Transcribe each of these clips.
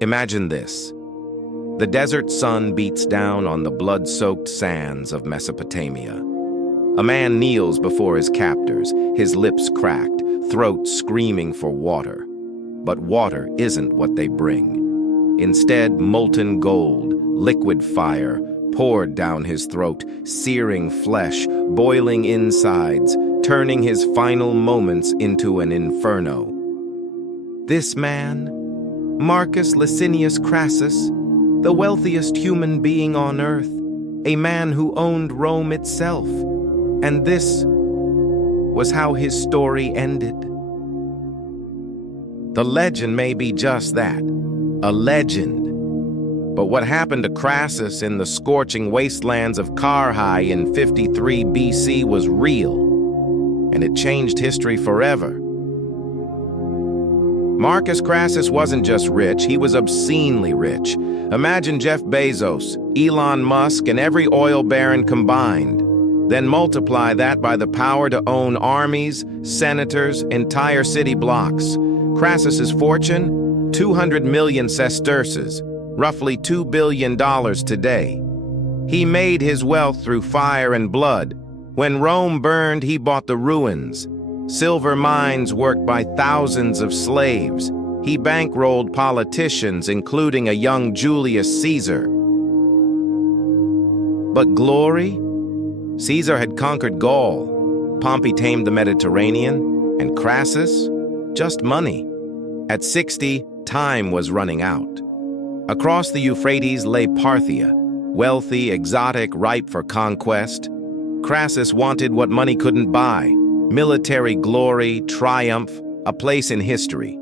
Imagine this. The desert sun beats down on the blood-soaked sands of Mesopotamia. A man kneels before his captors, his lips cracked, throat screaming for water. But water isn't what they bring. Instead, molten gold, liquid fire, poured down his throat, searing flesh, boiling insides, turning his final moments into an inferno. This man, Marcus Licinius Crassus, the wealthiest human being on earth, a man who owned Rome itself. And this was how his story ended. The legend may be just that, a legend. But what happened to Crassus in the scorching wastelands of Carrhae in 53 BC was real, and it changed history forever. Marcus Crassus wasn't just rich, he was obscenely rich. Imagine Jeff Bezos, Elon Musk, and every oil baron combined. Then multiply that by the power to own armies, senators, entire city blocks. Crassus's fortune? 200 million sesterces, roughly $2 billion today. He made his wealth through fire and blood. When Rome burned, he bought the ruins. Silver mines worked by thousands of slaves. He bankrolled politicians, including a young Julius Caesar. But glory? Caesar had conquered Gaul. Pompey tamed the Mediterranean. And Crassus? Just money. At 60, time was running out. Across the Euphrates lay Parthia, wealthy, exotic, ripe for conquest. Crassus wanted what money couldn't buy: military glory, triumph, a place in history.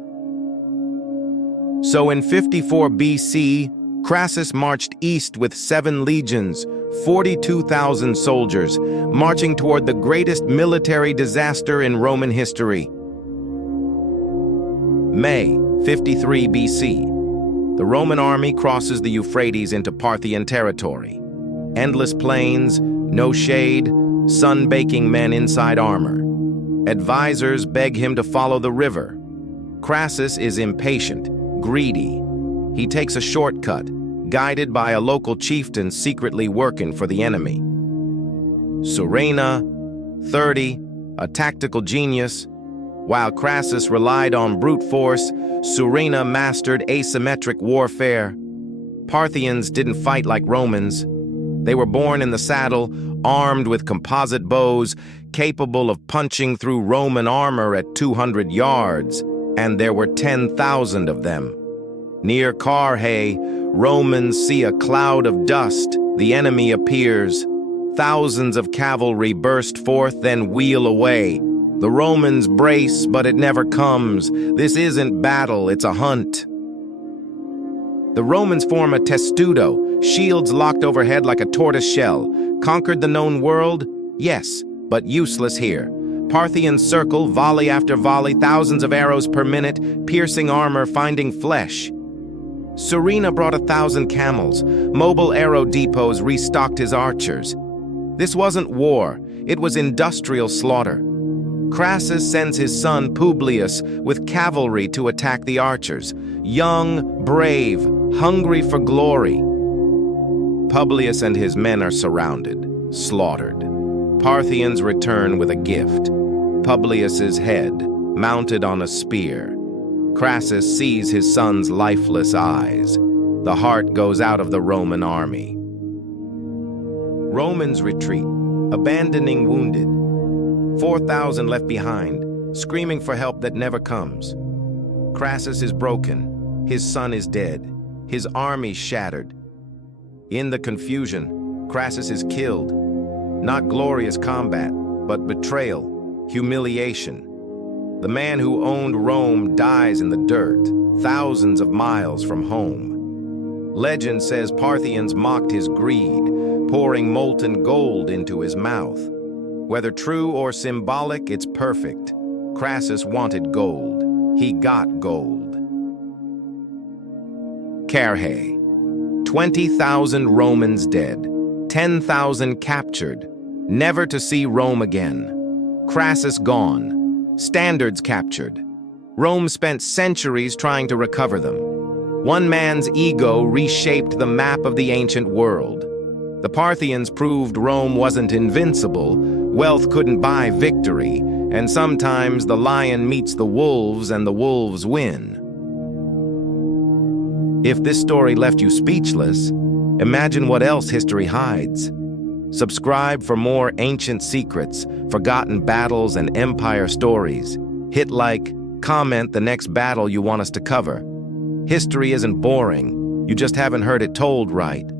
So in 54 BC, Crassus marched east with 7 legions, 42,000 soldiers, marching toward the greatest military disaster in Roman history. May 53 BC. The Roman army crosses the Euphrates into Parthian territory. Endless plains, no shade, sun-baking men inside armor. Advisors beg him to follow the river. Crassus is impatient, greedy. He takes a shortcut, guided by a local chieftain secretly working for the enemy. Surena, 30, a tactical genius. While Crassus relied on brute force, Surena mastered asymmetric warfare. Parthians didn't fight like Romans. They were born in the saddle, armed with composite bows, capable of punching through Roman armor at 200 yards, and there were 10,000 of them. Near Carrhae, Romans see a cloud of dust. The enemy appears. Thousands of cavalry burst forth, then wheel away. The Romans brace, but it never comes. This isn't battle, it's a hunt. The Romans form a testudo, shields locked overhead like a tortoise shell. Conquered the known world? Yes, but useless here. Parthians circle, volley after volley, thousands of arrows per minute, piercing armor, finding flesh. Surena brought 1,000 camels. Mobile arrow depots restocked his archers. This wasn't war, it was industrial slaughter. Crassus sends his son Publius with cavalry to attack the archers. Young, brave, hungry for glory. Publius and his men are surrounded, slaughtered. Parthians return with a gift: Publius's head, mounted on a spear. Crassus sees his son's lifeless eyes. The heart goes out of the Roman army. Romans retreat, abandoning wounded. 4,000 left behind, screaming for help that never comes. Crassus is broken. His son is dead. His army shattered. In the confusion, Crassus is killed. Not glorious combat, but betrayal, humiliation. The man who owned Rome dies in the dirt, thousands of miles from home. Legend says Parthians mocked his greed, pouring molten gold into his mouth. Whether true or symbolic, it's perfect. Crassus wanted gold. He got gold. Carrhae. 20,000 Romans dead. 10,000 captured. Never to see Rome again. Crassus gone. Standards captured. Rome spent centuries trying to recover them. One man's ego reshaped the map of the ancient world. The Parthians proved Rome wasn't invincible, wealth couldn't buy victory, and sometimes the lion meets the wolves and the wolves win. If this story left you speechless, imagine what else history hides. Subscribe for more ancient secrets, forgotten battles, and empire stories. Hit like, comment the next battle you want us to cover. History isn't boring, you just haven't heard it told right.